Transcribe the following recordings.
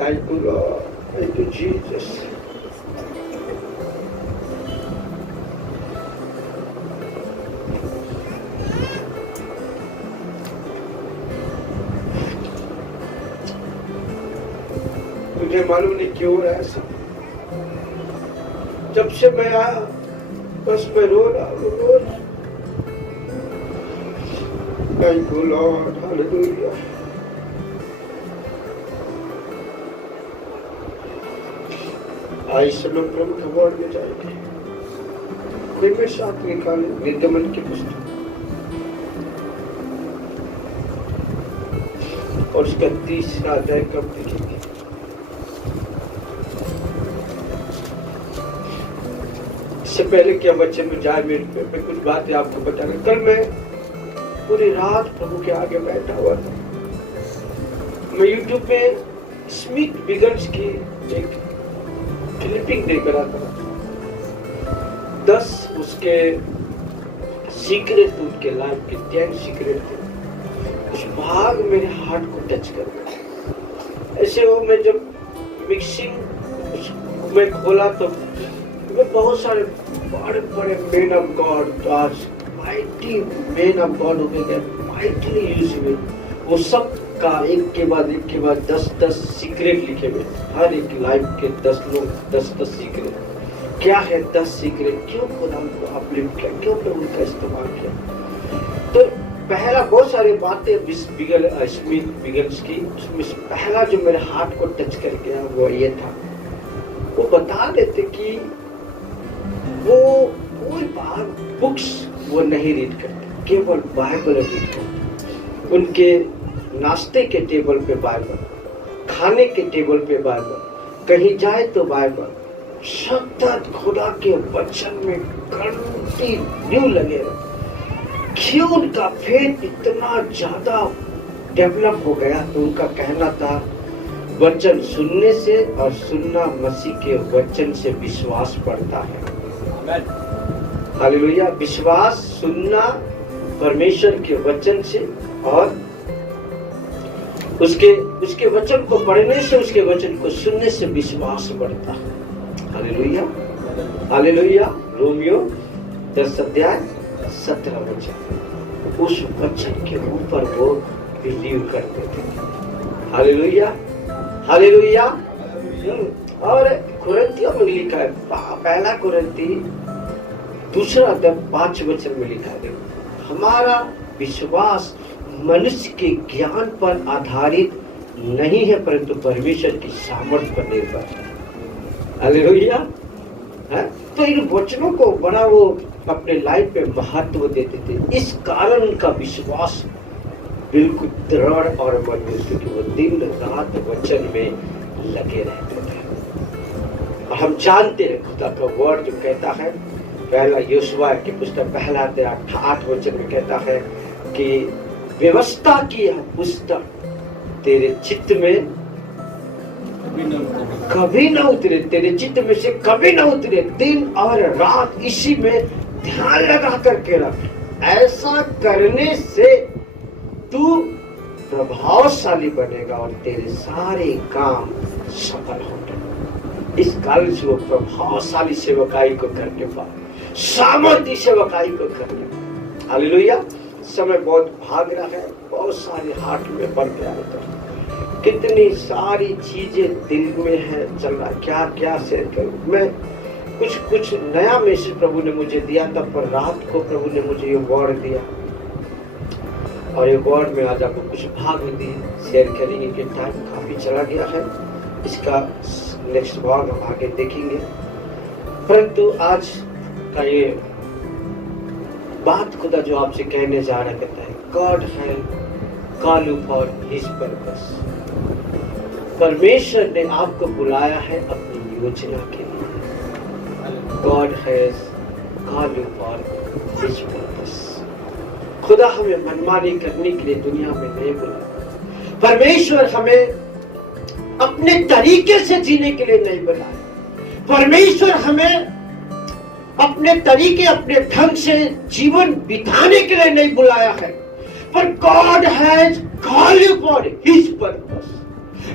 Thank you, Lord. Thank you, Jesus. मुझे मालूम नहीं क्यों हो रहा है ऐसा। जब से मैं आया बस मैं रो रहा हूँ रोज। Thank you, Lord. Hallelujah. आज से लोग प्रभु के वर्ड में जाएंगे। कोई में साथ निकाले निर्गमन की पुस्तक और उसका 30वां अध्याय कब देखेंगे? इससे पहले क्या बच्चे में जाए मैं कुछ बातें आपको बताना। कल मैं पूरी रात प्रभु के आगे बैठा हुआ था। मैं यूट्यूब पे स्मिथ बिगल्स की एक क्लिपिंग देख रहा था। 10 उसके सीक्रेट, उनके लाइफ के 10 सीक्रेट थे। उस भाग मेरे हार्ट को टच कर गया। ऐसे वो मैं जब मिक्सिंग में खोला तो मैं बहुत सारे बड़े बड़े मैन ऑफ गॉड, आज माइटी मैन ऑफ गॉड हो गए, माइटली यूज हुए। वो सब का एक के बाद 10 सीक्रेट लिखे हुए। हर एक लाइफ के 10 लोग 10 सीक्रेट। क्या है 10 सीक्रेट? क्यों खुदा को अपलिफ्ट किया, क्यों प्रभु का इस्तेमाल किया? तो पहला बहुत सारी बातें स्मिथ बिगल्स की, उसमें पहला जो मेरे हार्ट को टच कर गया वो ये था। वो बता देते कि वो कोई बार बुक्स वो नहीं रीड करते, केवल बाइबल रीड करते। उनके नाश्ते के टेबल पे बाइबल, खाने के टेबल पे बाइबल, कहीं जाए तो बाइबल, सतत खुदा के वचन में कंटिन्यू लगे रहे। क्यों उनका फेथ इतना ज्यादा डेवलप हो गया? तो उनका कहना था वचन सुनने से और सुनना मसीह के वचन से विश्वास बढ़ता है। हालेलुया। विश्वास सुनना परमेश्वर के वचन से और उसके वचन को पढ़ने से, उसके वचन को सुनने से विश्वास बढ़ता है। Hallelujah hallelujah. रोमियो 10 अध्याय 17 वचन, उस वचन के ऊपर वो बिलीव करते थे। Hallelujah hallelujah. और कुरिन्थियों में लिखा है, पहला कुरिन्थी 2 अध्याय 5 वचन में लिखा है, हमारा विश्वास मनुष्य के ज्ञान पर आधारित नहीं है परंतु परमेश्वर की सामर्थ्य पर निर्भर है। हालेलुया। तो इन वचनों को बड़ा वो अपने लाइफ में महत्व देते थे। इस कारण उनका विश्वास बिल्कुल दृढ़ और मजबूत, क्योंकि वो दिन रात वचन में लगे रहते थे। और हम जानते हैं खुदा का वर्ड जो कहता है, पहला योशुआ की पुस्तक 1 अध्याय 8 वचन में कहता है कि व्यवस्था की यह पुस्तक तेरे चित्त में कभी न उतरे, तेरे चित्त में से कभी न उतरे, दिन और रात इसी में ध्यान लगा करके रख। ऐसा करने से तू प्रभावशाली बनेगा और तेरे सारे काम सफल होंगे। इस कारण से वो प्रभावशाली सेवकाई को करने पाए, सामर्थ्य सेवकाई को करने। हालेलुया। समय बहुत भाग रहा है, बहुत सारे हार्ट में बढ़ गया है, कितनी सारी चीजें दिल में है चल रहा, क्या क्या शेयर करूं। मैं कुछ नया मैसेज प्रभु ने मुझे दिया था, पर रात को प्रभु ने मुझे ये वर्ड दिया और ये वर्ड में आज आपको कुछ भाग दिए शेयर करेंगे कि टाइम काफी चला गया है। इसका नेक्स्ट भाग हम आगे देखेंगे, परंतु आज का ये बात खुदा जो आपसे कहने जा रहा कहता है, गॉड है call you for his purpose. परमेश्वर ने आपको बुलाया है अपनी योजना के लिए। God has called you for his purpose. खुदा हमें मनमानी करने के लिए दुनिया में नहीं बुलाया। परमेश्वर हमें अपने तरीके से जीने के लिए नहीं बुलाया। परमेश्वर हमें अपने तरीके, अपने ढंग से जीवन बिताने के लिए नहीं बुलाया है, पर God has called you for his purpose.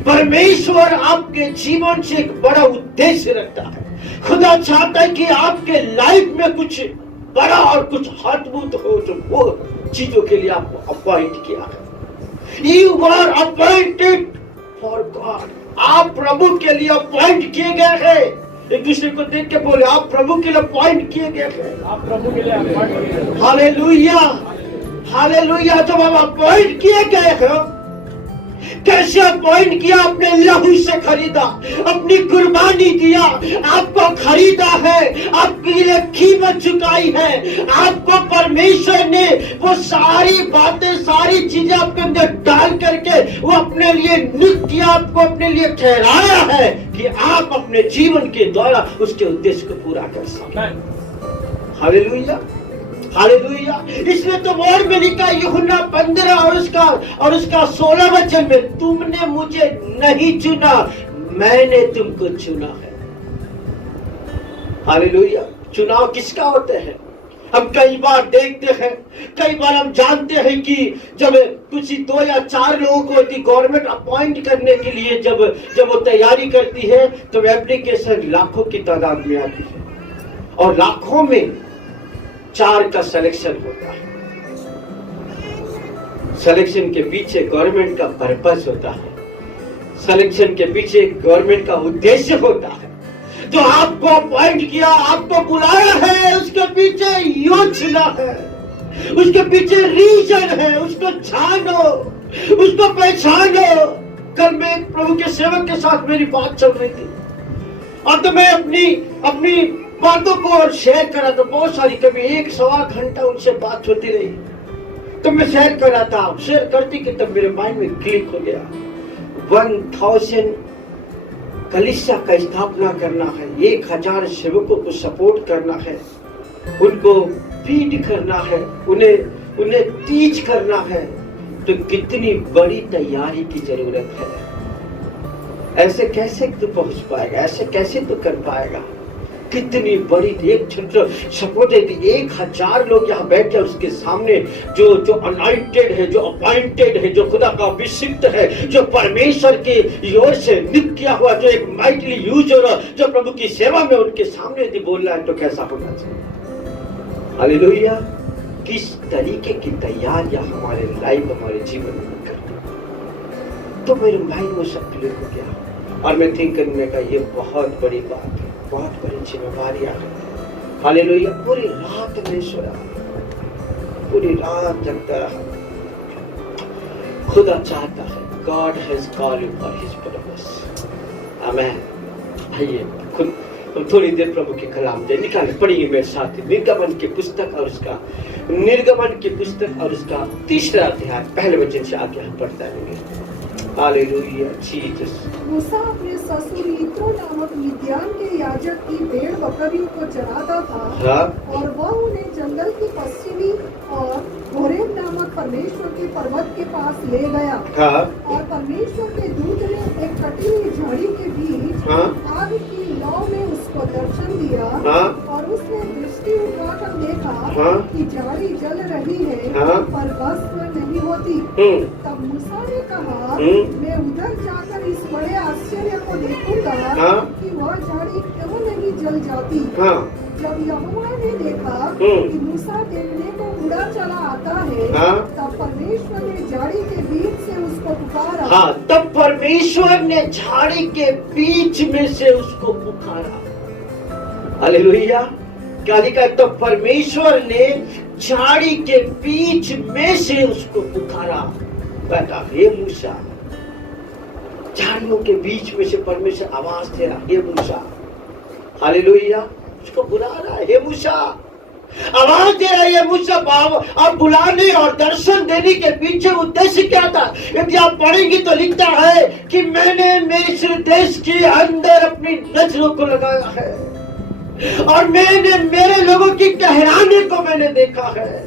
परमेश्वर आपके जीवन से एक बड़ा उद्देश्य रखता है। खुदा चाहता है कि आपके लाइफ में कुछ बड़ा और कुछ अद्भुत हो, जो वो चीजों के लिए आपको अपॉइंट किया है। You are appointed for God. आप प्रभु के लिए अपॉइंट किए गए हैं। एक दूसरे को देख के बोले, आप प्रभु के लिए अपॉइंट किए गए हैं। आप प्रभु के लिए अपॉइंट किए गए हैं। Hallelujah, hallelujah. जब आप अपॉइंट किए गए हैं, कैसे अपॉइंट किया? अपने लहू से खरीदा, अपनी कुर्बानी दिया, आपको खरीदा है, आपके लिए कीमत चुकाई है। आपको परमेश्वर ने वो सारी बातें, सारी चीजें आपके अंदर डाल करके वो अपने लिए नियुक्त किया, आपको अपने लिए ठहराया है कि आप अपने जीवन के द्वारा उसके उद्देश्य को पूरा कर सकें। Hallelujah, hallelujah. इसलिए तो वर्ड में लिखा यूहन्ना 15 और उसका 16 वचन में, तुमने मुझे नहीं चुना, मैंने तुमको चुना है। हालेलुया। चुनाव किसका होता है? हम कई बार देखते हैं, कई बार हम जानते हैं कि जब कुछ 2 या 4 लोगों को गवर्नमेंट अपॉइंट करने के लिए जब वो तैयारी करती है, तो एप्लीकेशन लाखों की तादाद में आती है और लाखों में 4 का सिलेक्शन होता है। सिलेक्शन के पीछे गवर्नमेंट का पर्पस होता है, सिलेक्शन के पीछे गवर्नमेंट का उद्देश्य होता है। जो आपको अपॉइंट किया, आपको बुलाया है, उसके पीछे योजना है, उसके पीछे रीजन है। उसको जानो, उसको पहचानो। कल मैं प्रभु के सेवक के साथ मेरी बात चल रही थी और तो मैं अपनी बातों को शेयर करा, तो बहुत सारी, कभी 1-1.25 घंटा उनसे बात होती रही। तो मैं शेयर कर रहा था, शेयर करती कि तब मेरे माइंड में क्लिक हो गया। 1000 कलीसिया का स्थापना करना है, 1000 सेवकों को सपोर्ट करना है, उनको फीड करना है, उन्हें टीच करना है, तो कितनी बड़ी तैयारी की जरूरत है। ऐसे कैसे तू पहुंच पाएगा? ऐसे कैसे तू कर पाएगा? कितनी बड़ी एक सपोज 1000 लोग यहाँ बैठे उसके सामने, जो अनॉइंटेड है, जो अपॉइंटेड है, जो खुदा का अभिषिक्त है, जो परमेश्वर की ओर से नियुक्त किया हुआ, जो एक माइटली यूज हो रहा, जो प्रभु की सेवा में उनके सामने यदि बोलना है, तो कैसा होना चाहिए? हालेलुया। किस तरीके की तैयारियां हमारे लाइफ, हमारे जीवन में करते, तो मेरे माइंड में सब क्लियर हो गया और मैं थिंक करने का, ये बहुत बड़ी बात है, बहुत बड़ी जिम्मेदारियां हैं। हालेलुया। पूरी रात नहीं सोया, पूरी रात जगता रहा। खुदा चाहता है, God has called you for His purpose. आमेन। आइए खुद हम थोड़ी देर प्रभु के कलाम दे निकाले, पढ़िए मेरे साथ निर्गमन की पुस्तक और उसका 3रा अध्याय पहले वचन से आगे हम पढ़ते रहेंगे। Hallelujah Jesus. मूसा अपने ससुर यित्रो नामक मिद्यान के याजक की भेड़ बकरियों को चराता था और वह उन्हें जंगल की पश्चिमी और होरेब नामक परमेश्वर के पर्वत के पास ले गया। और परमेश्वर के दूत ने एक कटी हुई झाड़ी के बीच आग की लौ में उसको दर्शन दिया और उसने दृष्टि उठाकर देखा कि झाड़ी जल रही है पर भस्म नहीं होती। तब मूसा ने कहा, मैं उधर जाकर इस बड़े आश्चर्य को देखूंगा कि वह झाड़ी क्यों नहीं जल जाती। जब यहोवा ने देखा कि मूसा देखने को उड़ा चला आता है, तब परमेश्वर ने झाड़ी के बीच से उसको पुकारा। तब परमेश्वर ने झाड़ी के बीच में से उसको पुकारा। हालेलुया। क्या लिखा है? तो परमेश्वर ने झाड़ी के बीच में से उसको पुकारा। कहता, हे मूसा। झाड़ियों के बीच में से परमेश्वर आवाज दे रहा, हे मूसा। हालेलुया। उसको बुला रहा है, हे मूसा। आवाज दे रहा है, हे मूसा। अब बुलाने और दर्शन देने के पीछे उद्देश्य क्या था? यदि आप पढ़ेंगे तो लिखता है कि मैंने मिस्र देश के अंदर अपनी नजरों को लगाया है और मैंने मेरे लोगों की कहराने को मैंने देखा है,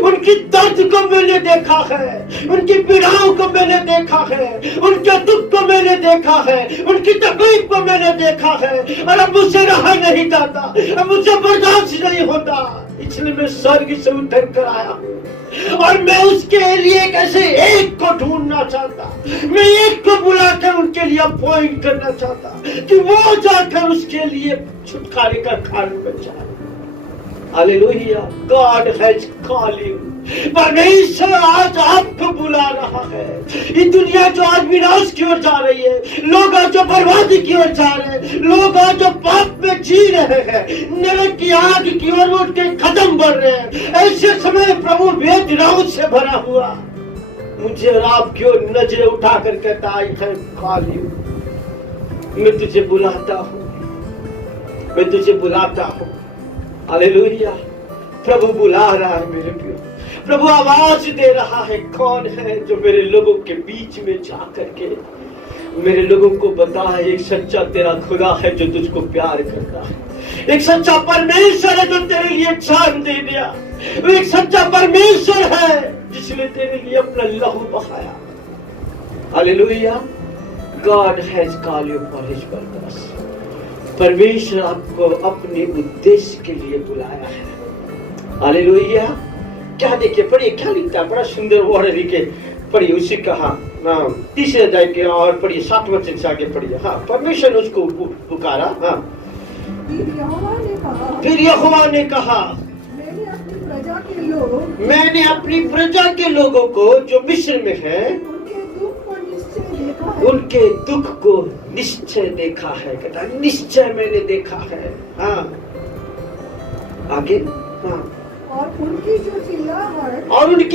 उनकी दर्द को मैंने देखा है, उनकी पीड़ाओं को मैंने देखा है, उनके दुख को मैंने देखा है, उनकी तकलीफ को मैंने देखा है और अब मुझसे रहा नहीं जाता, अब मुझसे बर्दाश्त नहीं होता, इसलिए मैं स्वर्ग से उतर कर आया हूँ। और मैं उसके लिए कैसे एक को ढूंढना चाहता, मैं एक को बुलाकर उनके लिए अपॉइंट करना चाहता कि वो जाकर उसके लिए छुटकारे का कारण बन जाए। Hallelujah, God has called you. परमेश्वर आज आपको बुला रहा है। ये दुनिया जो आज विनाश की ओर जा रही है, लोग आज जो बर्बादी की ओर जा रहे हैं, लोग आज जो पाप में जी रहे हैं, नरक की आग की ओर उठ के खत्म बढ़ रहे हैं, ऐसे समय प्रभु वेदनाओं से भरा हुआ मुझे और आपकी ओर नजरें उठाकर कहता है, आई कॉल यू। मैं तुझे बुलाता हूँ, मैं तुझे बुलाता हूँ। हालेलुया, प्रभु बुला रहा है मेरे प्रियो। प्रभु आवाज दे रहा है, कौन है जो मेरे लोगों के बीच में जाकर के मेरे लोगों को बता है एक सच्चा तेरा खुदा है जो तुझको प्यार करता है, एक सच्चा परमेश्वर है जो तेरे लिए जान दे दिया, एक सच्चा परमेश्वर है जिसने तेरे लिए अपना लहू बहाया। Hallelujah, God has called you for his purpose. परमेश्वर आपको अपने उद्देश्य के लिए बुलाया है। हालेलुया, क्या देखिए, पढ़िए क्या लिखता है, बड़ा सुंदर वर्ड लिखे। पढ़िए उसी कहा तीसरे अध्याय के और पढ़िए 7 वचन से आगे पढ़िए। हाँ, परमेश्वर ने उसको पुकारा। हाँ, फिर यहोवा ने कहा, मैंने अपनी प्रजा के लोगों को जो मिस्र में है उनके दुख को निश्चय देखा है। कहता निश्चय मैंने देखा है। हाँ, आगे। हाँ, और उनकी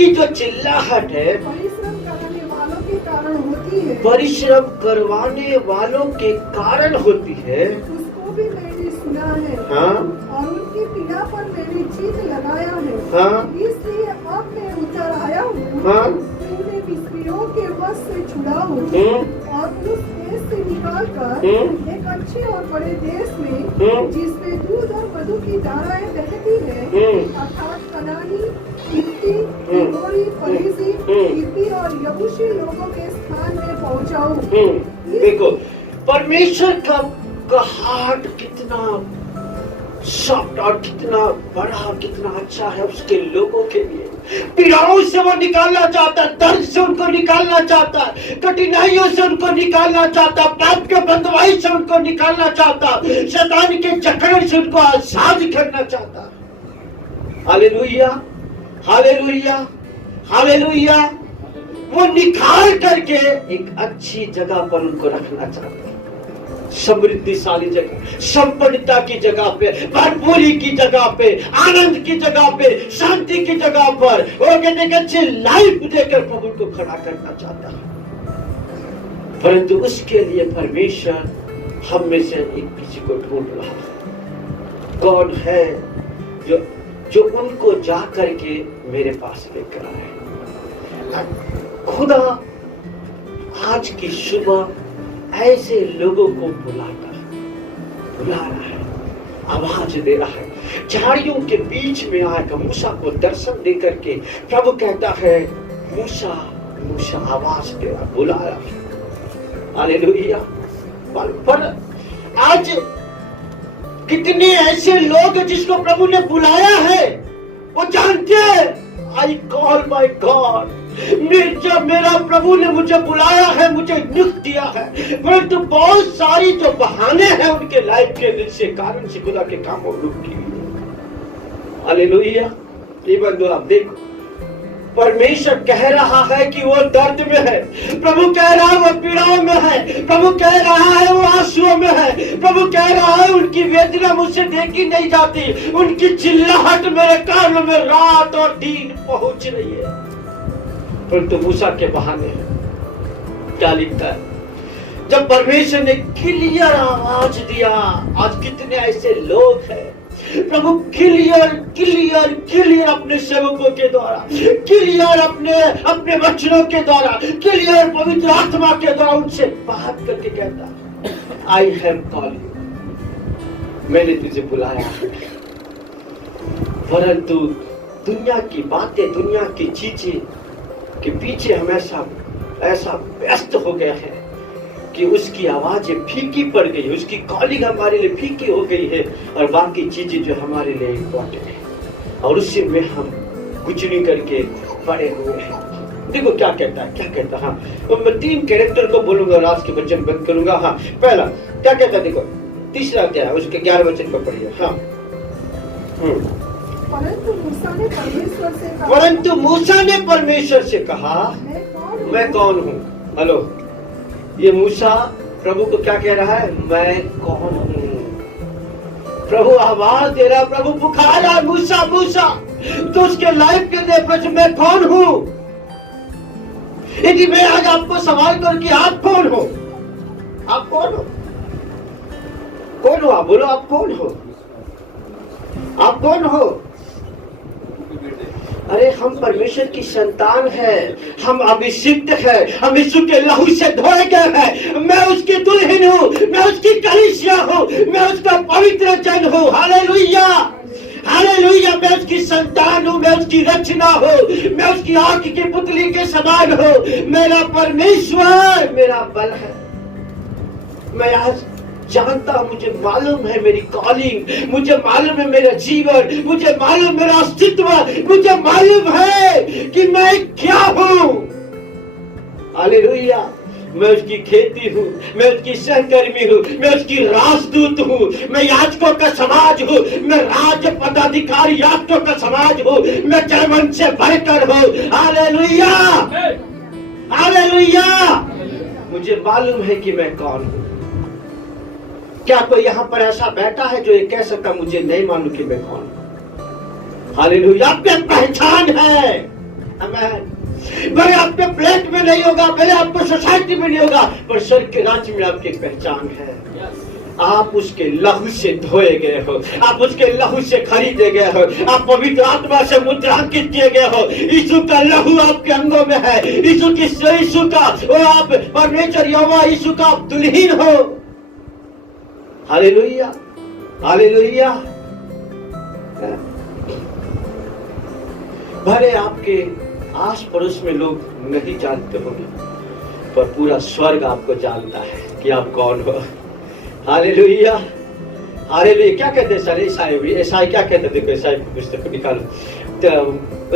जो चिल्लाहट है परिश्रम करने वालों के कारण होती है, परिश्रम करवाने वालों के कारण होती है, उसको भी मैंने सुना है। हाँ, और उनकी पीड़ा पर मैंने जीत लगाया है। हाँ, इसलिए अब मैं उतर आया हूँ। हाँ, मैंने मिस्रियों के वश से छुड़ा हूँ और उस देश से निकाल कर एक अच्छे और बड़े देश में जिसमें दूध और मधु की धाराएं बहती है, अर्थात कनानी, हित्ती, एमोरी, परिजी, हिब्बी और यबूसी लोगों के स्थान में पहुंचाऊं। देखो परमेश्वर का हार्ट कितना सॉफ्ट और कितना बड़ा, कितना अच्छा है उसके लोगों के लिए। पीड़ाओं से वो निकालना चाहता है, दर्द से उनको निकालना चाहता है, कठिनाइयों से उनको निकालना चाहता, पाप के बंधुआई से उनको निकालना चाहता, शैतान के जकड़ से उनको आजाद करना चाहता। Hallelujah, hallelujah, hallelujah. वो निकाल करके एक अच्छी जगह पर उनको रखना चाहता है, समृद्धिशाली जगह, संपन्नता की जगह पे, भरपूरी की जगह पे, आनंद की जगह पे, शांति की जगह पर, वो कहते हैं अच्छी लाइफ देकर प्रभु को खड़ा करना चाहता है। परंतु उसके लिए परमेश्वर हम में से एक किसी को ढूंढ रहा है। कौन है जो उनको जा करके मेरे पास लेकर आए। खुदा आज की सुबह ऐसे लोगों को बुला रहा है, आवाज दे रहा है। झाड़ियों के बीच में आकर मूसा को दर्शन दे करके प्रभु कहता है, मूसा मूसा, आवाज दे रहा, बुला रहा है। हालेलुया। पर आज कितने ऐसे लोग जिसको प्रभु ने बुलाया है, वो जानते हैं आई कॉल माय गॉड, जब मेरा प्रभु ने मुझे बुलाया है, मुझे नियुक्त दिया है, परंतु बहुत सारी जो बहाने हैं उनके लाइफ के जिससे कारण से खुदा के कामों में रुकी हुई है। हालेलुया। ये बंधु आप देखो, परमेश्वर कह रहा है कि वो दर्द में है, प्रभु कह रहा है वो पीड़ाओं में है, प्रभु कह रहा है वो आंसुओं में है, प्रभु कह रहा है उनकी वेदना मुझसे देखी नहीं जाती, उनकी चिल्लाहट मेरे कानों में रात और दिन पहुंच रही है। परंतु मूसा के बहाने क्या लिखता है, जब परमेश्वर ने क्लियर आवाज दिया, आज कितने ऐसे लोग हैं प्रभु क्लियर अपने सेवकों के द्वारा, क्लियर अपने वचनों के द्वारा, क्लियर पवित्र आत्मा के द्वारा उनसे बात करके कहता, आई हैव कॉल्ड यू, मैंने तुझे बुलाया। परंतु दुनिया की बातें, दुनिया की चीजें के पीछे हम ऐसा व्यस्त हो गए हैं कि उसकी आवाजें फीकी पड़ गई है, उसकी कॉलिंग हमारे लिए फीकी हो गई है, और बाकी चीजें जो हमारे लिए इम्पोर्टेंट है और उसी में हम कुछ नहीं करके पड़े हुए हैं। देखो क्या कहता है, क्या कहता है। हाँ, तो मैं 3 कैरेक्टर को बोलूंगा और आज के वचन बंद करूंगा। हाँ, पहला क्या कहता है, देखो तीसरा क्या है, उसके 11 वचन को पढ़िए। हाँ, परंतु मूसा ने परमेश्वर से कहा, परंतु मूसा ने परमेश्वर से कहा, मैं कौन हूँ। हेलो, ये मूसा प्रभु को क्या कह रहा है, मैं कौन हूँ। प्रभु आवाज दे रहा, प्रभु पुकारा, मूसा मूसा, तो उसके लाइफ के लिए मैं कौन हूँ। यदि मैं आज आपको सवाल करूं कि आप कौन हो, आप कौन हो, कौन हो आप, बोलो आप कौन हो, आप कौन हो। अरे हम परमेश्वर की संतान है, हम अभिषिक्त है, हम यीशु के लहू से धोए गए हैं। मैं उसकी दुल्हन हूँ, मैं उसकी कलीसिया हूँ, मैं उसका पवित्र जन हूँ। Hallelujah, hallelujah. मैं उसकी संतान हूँ, मैं उसकी रचना हूँ, मैं उसकी आंख की पुतली के समान हूँ। मेरा परमेश्वर मेरा बल है। मैं आज जानता हूं, मुझे मालूम है मेरी कॉलिंग, मुझे मालूम है मेरा जीवन, मुझे मालूम मेरा अस्तित्व, मुझे मालूम है कि मैं क्या हूं। हालेलुया। मैं उसकी खेती हूँ, मैं उसकी सहकर्मी हूँ, मैं उसकी राजदूत हूँ, मैं याजकों का समाज हूँ, मैं राज्य पदाधिकारी याजकों का समाज हूँ, मैं जर्मन से बढ़कर हूँ। Hallelujah, hallelujah. मुझे मालूम है कि मैं कौन हूँ। क्या कोई यहाँ पर ऐसा बैठा है जो ये कह सकता मुझे नहीं मालूम कि मैं कौन हूँ। हालेलुया। आपकी पहचान है। आमीन। भले आपके प्लेट में नहीं होगा, भले आपको सोसाइटी में नहीं होगा, पर स्वर्ग के राज्य में आपकी पहचान है। आप उसके लहू से धोए गए हो, आप उसके लहू से खरीदे गए हो, आप पवित्र आत्मा से मुद्रांकित किए गए हो। यीशु का लहू आपके अंगों में है। यीशु का वो आप परमेश्वर यहोवा यीशु का आप दुल्हन हो। Hallelujah, hallelujah. भले आपके आस पड़ोस में लोग नहीं जानते होंगे, पर पूरा स्वर्ग आपको जानता है कि आप कौन हो। Hallelujah, hallelujah. क्या कहते हैं सर, ईसाई क्या कहते हैं। देखो ईसाई की पुस्तक को निकालो, तो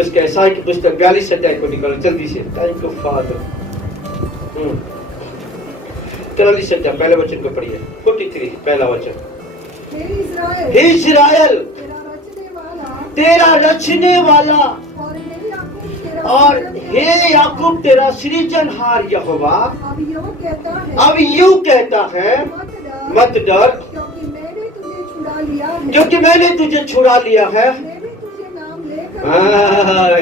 उसके ईसाई की पुस्तक 42 अध्याय को निकालो जल्दी से। Thank you father. 43 अध्याय पहले वचन को पढ़िए। 43 पहला वचन। हे इस्राएल, तेरा रचने वाला और हे याकूब तेरा सृजनहार यहोवा अब यूं कहता है, मत डर, क्योंकि मैंने तुझे छुड़ा लिया है।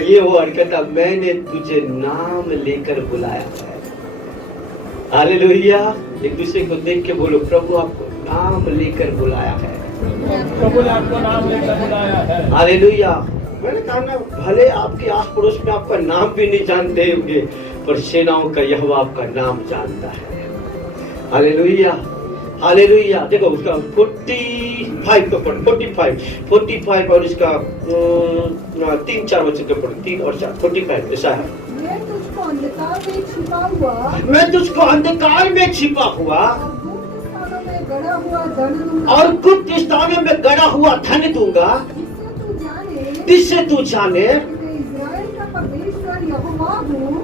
ये वो हरकत, मैंने तुझे नाम लेकर बुलाया है। हालेलुया। एक दूसरे को देख के बोलो, प्रभु आपको नाम लेकर बुलाया है। प्रभु ने आपको नाम लेकर बुलाया है। हालेलुया। मैंने कहा ना, भले आपके आस पड़ोस में आपका नाम भी नहीं जानते होंगे, पर सेनाओं का यहोवा आपका नाम जानता है। Hallelujah, hallelujah. देखो उसका 45 को पढ़, 45 और इसका 3-4 वचन को पढ़, 3 और 4। 45 ऐसा है, मैं तुझको अंधकार में छिपा हुआ और गुप्त स्थानों में गड़ा हुआ धन दूंगा, जिससे तू जाने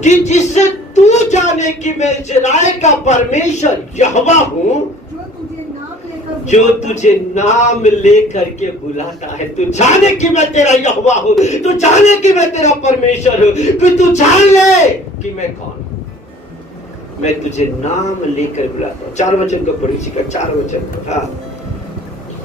कि जिससे तू जाने कि मैं इस्राएल का परमेश्वर यहोवा हूँ, जो तुझे नाम लेकर के बुलाता है। तू जाने कि मैं तेरा यहोवा हूँ, तू जाने कि मैं तेरा परमेश्वर हूँ, कि तू जान ले कि मैं कौन हूँ। मैं तुझे नाम लेकर बुलाता हूँ। 4 वचन को पढ़ी, 4 वचन को। हाँ,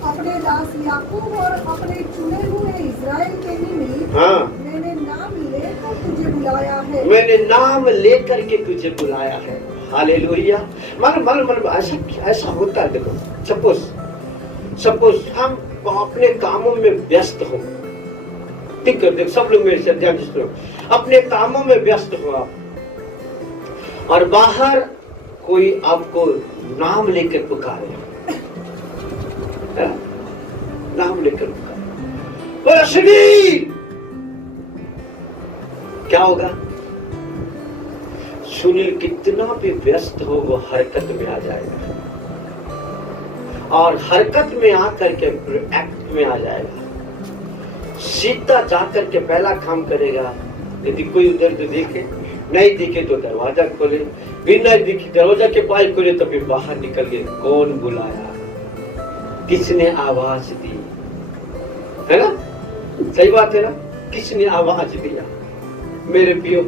अपने दास याकूब और अपने चुने हुए इस्राएल के निमित्त हाँ, मैंने नाम लेकर तुझे बुलाया है। मैंने नाम लेकर के तुझे बुलाया है। हालेलुया। मालूम ऐसा होता है। देखो सपोज हम अपने कामों में व्यस्त हो, ठीक है, देख सब लोग मेरे से ध्यान से सुनो। अपने कामों में व्यस्त हो आप, और बाहर कोई आपको नाम लेकर पुकारे, नाम लेकर पुकारे, सुनील, क्या होगा? सुनील कितना भी व्यस्त हो वो हरकत में आ जाएगा, और हरकत में आकर के एक्ट में आ जाएगा। सीधा जाकर के पहला काम करेगा, यदि कोई उधर तो देखे, नहीं दिखे तो दरवाजा खोले, बिना दिखे दरवाजा के पास खोले तो फिर बाहर निकल के कौन बुलाया, किसने आवाज दी, है ना? सही बात है ना? किसने आवाज दिया? मेरे प्रियो,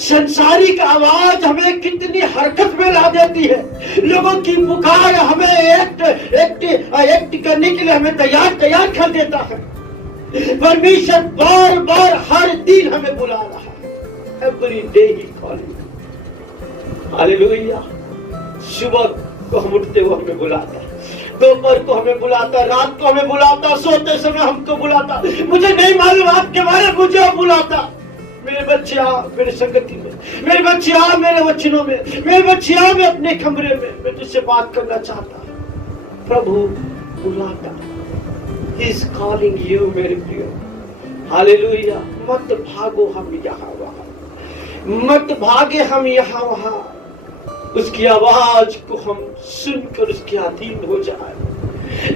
संसारिक आवाज हमें कितनी हरकत में ला देती है। लोगों की पुकार हमें एक्ट करने के लिए हमें तैयार कर देता है। परमेश्वर बार बार हर दिन हमें बुला रहा है। एवरी डे ही कॉलिंग। हालेलुया। सुबह को हम उठते हुए हमें बुलाता, दोपहर को हमें बुलाता, रात को हमें बुलाता, सोते समय हमको बुलाता। मुझे नहीं मालूम आपके बारे में, मुझे बुलाता। मेरे बच्चे आ मेरे संगति में, मेरे बच्चे आ मेरे वचनों में, मेरे बच्चे आ मैं अपने कमरे में, मैं तुझसे बात करना चाहता। प्रभु बुलाता। He is calling you मेरे प्रियो। हालेलुया। मत भागो हम यहाँ वहाँ, मत भागे हम यहाँ वहाँ। उसकी आवाज को हम सुनकर उसके अधीन हो जाए।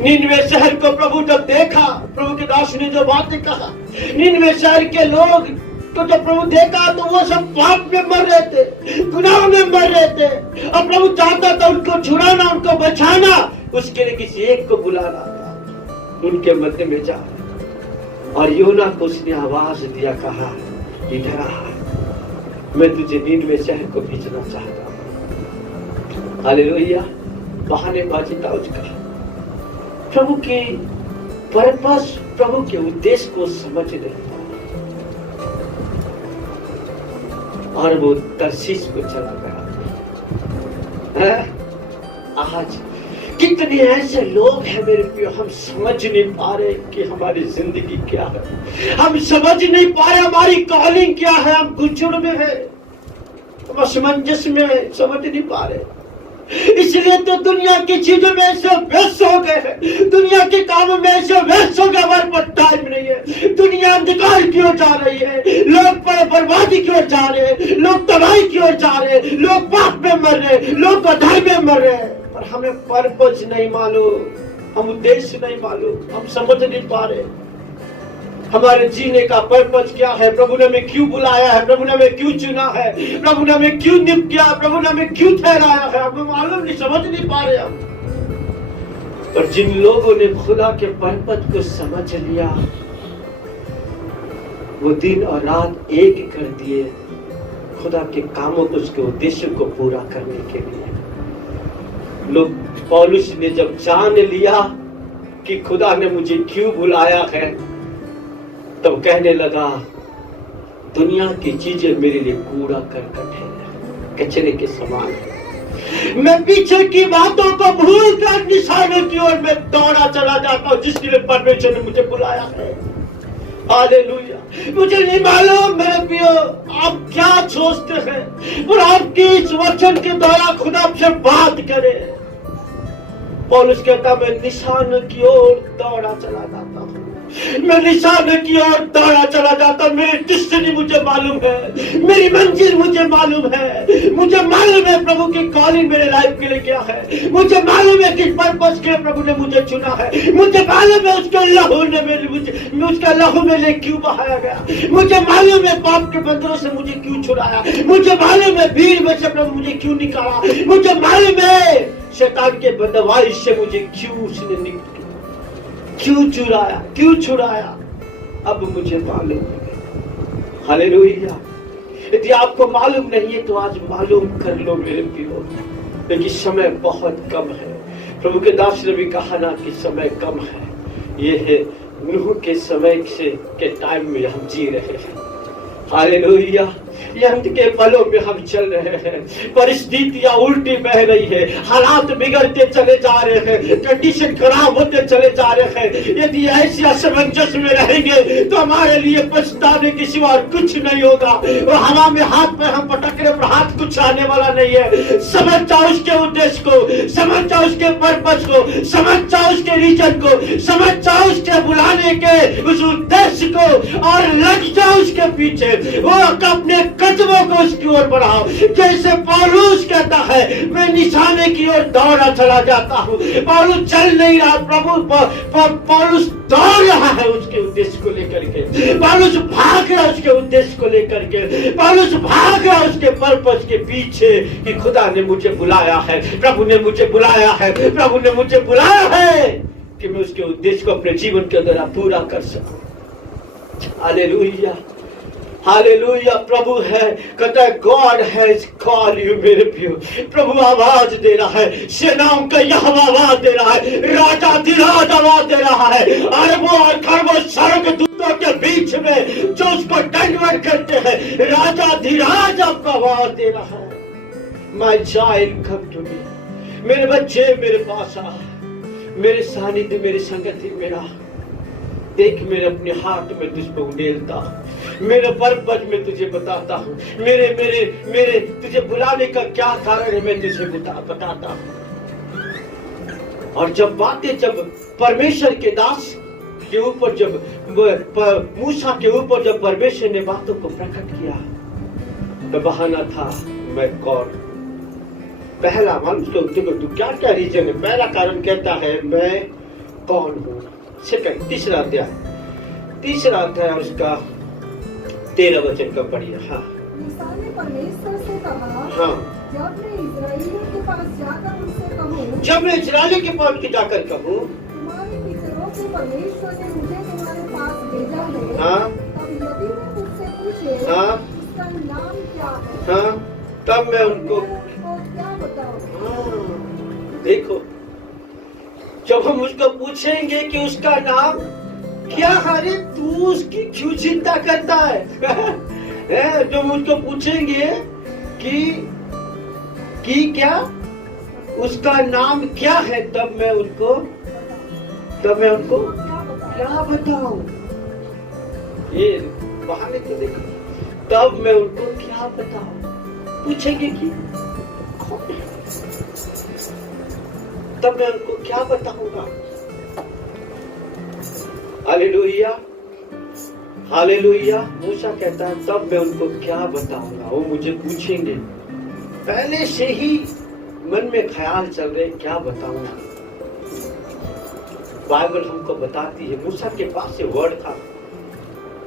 निनवे शहर को प्रभु जब देखा, प्रभु के दास ने जो बातें कहा, निनवे शहर के लोग तो जब प्रभु देखा तो वो सब पाप में मर रहे थे, गुनाह में मर रहे थे, और प्रभु चाहता था उनको छुड़ाना, उनको बचाना। उसके लिए किसी एक को बुलाना था, उनके मध्य में जा। और योना को उसने आवाज दिया, कहा इधर आ, मैं तुझे निनवे शहर को भेजना चाहता हूं। हालेलुया। बहानेबाजी था उसका। प्रभु के पर्पस, प्रभु के उद्देश्य को समझ नहीं था, और वो तरसीस को चला गया। आज कितने ऐसे लोग हैं मेरे प्रियो, हम समझ नहीं पा रहे कि हमारी जिंदगी क्या है, हम समझ नहीं पा रहे हमारी कॉलिंग क्या है। हम गुंचुड़ में है, हम असमंजस में है, समझ नहीं पा रहे। इसलिए तो दुनिया की चीजों में ऐसे व्यस्त हो गए हैं, दुनिया के कामों में ऐसे व्यस्त हो गए, हमारे पास टाइम नहीं है। दुनिया अंधकार की ओर जा रही है, लोग बर्बादी की ओर जा रहे हैं, लोग तबाही की ओर जा रहे हैं, लोग पाप में मर रहे हैं, लोग अधर्म में मर रहे हैं। पर हमें पर्पस नहीं मालूम, हम उद्देश्य नहीं मालूम, हम समझ नहीं पा रहे हमारे जीने का पर्पस क्या है। प्रभु ने हमें क्यों बुलाया है, प्रभु ने हमें क्यों चुना है, प्रभु ने हमें क्यों नियुक्त किया, प्रभु ने हमें क्यों ठहराया है, हमें मालूम नहीं, समझ नहीं पा रहे हम। पर जिन लोगों ने खुदा के पर्पस को समझ लिया, वो दिन और रात एक कर दिए खुदा के कामों को, उसके उद्देश्य को पूरा करने के लिए। लोग, पौलुस ने जब जान लिया कि खुदा ने मुझे क्यों बुलाया है, तब कहने लगा दुनिया की चीजें मेरे लिए कूड़ा करकट है, कचरे के समान है। मैं पीछे की बातों को भूल कर निशानों की ओर में दौड़ा चला जाता हूं, जिसके लिए परमेश्वर ने मुझे बुलाया है। हालेलुया। मुझे नहीं मालूम मेरे प्रियो आप क्या सोचते हैं, और आपकी इस वचन के द्वारा खुदा आपसे बात करे। पौलुस कहता, मैं निशान की ओर दौड़ा चला जाता हूं, मैं निशान की ओर दौड़ा चला जाता हूं। मेरी डेस्टिनी मुझे मालूम है, मेरी मंजिल मुझे मालूम है, मुझे मालूम है प्रभु की कॉलिंग मेरे लाइफ के लिए क्या है, मुझे मालूम है किस पर्पस के प्रभु ने मुझे चुना है, मुझे मालूम है उसके लहू ने उसका लहू में ले क्यों बहाया गया, मुझे मालूम है पाप के बंधनों से मुझे क्यों छुड़ाया, मुझे मालूम है भीड़ में से प्रभु मुझे क्यों निकाला, मुझे मालूम है शैतान के बदमाश से मुझे क्यों उसने क्यों छुड़ाया, अब मुझे मालूम है। हालेलुया। यदि आपको मालूम नहीं है तो आज मालूम कर लो मेरे प्रियो, लेकिन समय बहुत कम है। प्रभु के दास ने भी कहा ना कि समय कम है। ये है नूह के समय के टाइम में हम जी रहे हैं। हालेलुया। ये अंत के पलों में हम चल रहे हैं, परिस्थितियां उल्टी बह रही है, हालात बिगड़ते चले जा रहे हैं, कंडीशन खराब होते चले जा रहे हैं। यदि ऐसे असमंजस में रहेंगे तो हमारे लिए पछताने के सिवा कुछ नहीं होगा, और हवा में हाथ पे हम पटकने पर हाथ कुछ आने वाला नहीं है। समझ जाओ उसके उद्देश्य को, समझ जाओ उसके पर्पस को, समझ जाओ उसके रीजन को, समझ जाओ उसके बुलाने के उस उद्देश्य को, और लग जाओ उसके पीछे। वो अपने कदमों को उसकी ओर बढ़ाओ। जैसे पौलुस कहता है मैं निशाने की ओर दौड़ा चला जाता हूँ। पौलुस चल नहीं रहा, पौलुस दौड़ रहा है उसके उद्देश्य को लेकर के। पौलुस भाग रहा उसके उद्देश्य को लेकर के। पौलुस भाग रहा उसके पर्पस के पीछे कि खुदा ने मुझे बुलाया है, प्रभु ने मुझे बुलाया है, प्रभु ने मुझे बुलाया है कि मैं उसके उद्देश्य को अपने जीवन के द्वारा पूरा कर सकूं। Hallelujah, hallelujah. प्रभु है, कहता है गॉड हैज कॉल्ड यू मेरे प्रियो। प्रभु आवाज दे रहा है, सेनाओं का यहोवा आवाज दे रहा है, राजाधिराज आवाज दे रहा है। अरबों और खरबों स्वर्गदूतों के बीच में जो उसको दंडवत करते हैं, राजाधिराज आपको आवाज दे रहा है, my child come to me. मेरे बच्चे मेरे पास आ, मेरे सानिध्य, मेरी संगति मेरा देख। मेरे अपने हाथ में तुझ पर उड़ेलता हूं, मेरे पर्पस में तुझे बताता हूं, मेरे मेरे मेरे तुझे बुलाने का क्या कारण है मैं तुझे बताता हूं। और जब बातें, जब परमेश्वर के दास के ऊपर, जब मूसा के ऊपर जब परमेश्वर ने बातों को प्रकट किया, तो बहाना था मैं कौन। पहला मान देखो तू क्या क्या रीजन है। पहला कारण कहता है मैं कौन हूँ। सेकंड, तीसरा अध्याय उसका 13 वचन का पढ़िए। हाँ, मूसा ने परमेश्वर से कहा, हाँ, जब मैं इस्राएलियों के पास जाकर उनसे कहूँ, जब मैं इस्राएलियों के पास जाकर कहूँ तुम्हारे पितरों के परमेश्वर ने मुझे तुम्हारे पास भेजा है, हाँ, तब यदि मैं तुझसे पूछे हाँ, उसका नाम क्या है, हाँ, तब मैं उनको क्या बताऊँ। देखो, जब हम उसको पूछेंगे कि उसका नाम क्या है, तू उसकी क्यों चिंता करता है? जब उसको पूछेंगे कि क्या उसका नाम क्या है, तब मैं उनको क्या बताऊं। ये बहाने तो देखो, तब मैं उनको क्या बताऊं। पूछेंगे कि कौन है, तब मैं उनको क्या बताऊंगा। Hallelujah, hallelujah. मूसा कहता है तब मैं उनको क्या बताऊंगा। वो मुझे पूछेंगे, पहले से ही मन में ख्याल चल रहे क्या बताऊंगा। बाइबल हमको बताती है मूसा के पास ये वर्ड था,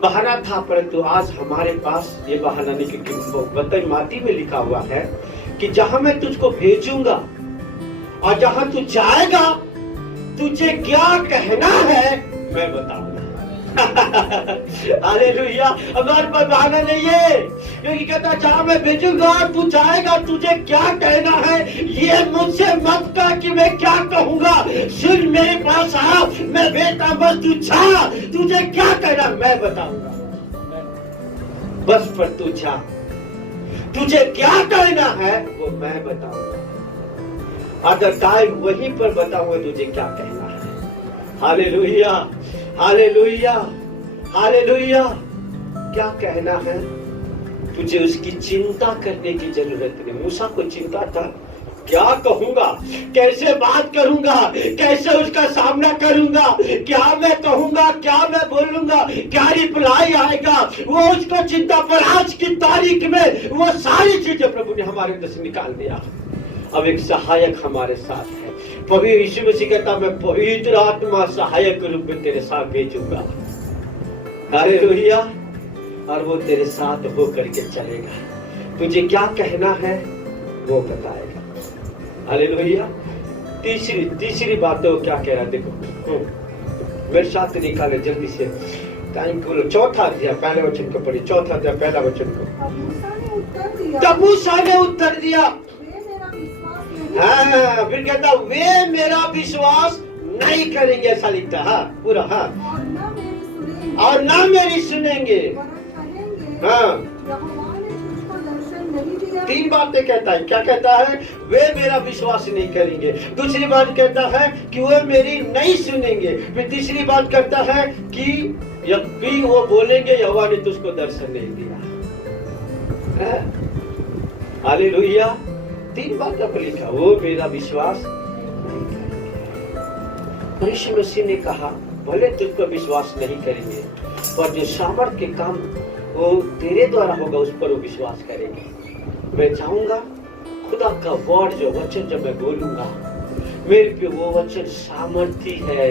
बहाना था, परंतु आज हमारे पास ये बहाना नहीं, क्योंकि बताई माटी में लिखा हुआ है कि जहां मैं तुझको भेजूंगा और जहां तू जाएगा, तुझे क्या कहना है मैं बताऊंगा। हालेलुया। हमारे पास बहाना नहीं है, क्योंकि कहता जहां मैं भेजूंगा तू जाएगा, तुझे क्या कहना है ये मुझसे मत कह कि मैं क्या कहूंगा। सुन, मेरे पास आ, मैं बेटा, बस तू जा, तुझे क्या कहना मैं बताऊंगा। बस पर तू जा, तुझे क्या कहना है वो मैं बताऊंगा। अदर टाइम वहीं पर बताऊंगा तुझे क्या कहना है। Hallelujah, hallelujah, hallelujah. क्या कहना है तुझे, उसकी चिंता करने की जरूरत नहीं। मूसा को चिंता था, क्या कहूंगा, कैसे बात करूंगा, कैसे उसका सामना करूंगा, क्या मैं कहूंगा, क्या मैं बोलूंगा, क्या रिप्लाई आएगा, वो उसको चिंता। पर आज की तारीख में वो सारी चीजें प्रभु ने हमारे अंदर से निकाल दिया। अब एक सहायक हमारे साथ है। पवित्र यीशु मसीह कहता मैं पवित्र आत्मा सहायक के रूप में तेरे साथ भेजूंगा। हालेलुया। और वो तेरे साथ होकर के चलेगा, तुझे क्या कहना है वो बताएगा। हालेलुया। तीसरी बात तो क्या कह रहा है, देखो मेरे साथ निकाले जल्दी से। Thank you. चौथा अध्याय पहले वचन को पढ़ी, चौथा अध्याय पहला वचन को। तब मूसा ने उत्तर दिया, हाँ, फिर कहता वे मेरा विश्वास नहीं करेंगे, ऐसा लिखता है। हाँ, पूरा। हाँ, और ना मेरी सुनेंगे। हाँ, 3 बातें कहता है। क्या कहता है? वे मेरा विश्वास नहीं करेंगे। दूसरी बात कहता है कि वे मेरी नहीं सुनेंगे। फिर तीसरी बात कहता है कि जब भी वो बोलेंगे यहोवा ने तुझको दर्शन नहीं दिया। हालेलुया। 3 बातों पर लिखा, वो मेरा विश्वास नहीं करेंगे। यीशु मसीह ने कहा भले तुझको विश्वास नहीं करेंगे, पर जो सामर्थ के काम वो तेरे द्वारा होगा, उस पर वो विश्वास करेंगे। मैं चाहूंगा खुदा का वर्ड जो वचन जब मैं बोलूंगा, मेरे पे वो वचन सामर्थी है।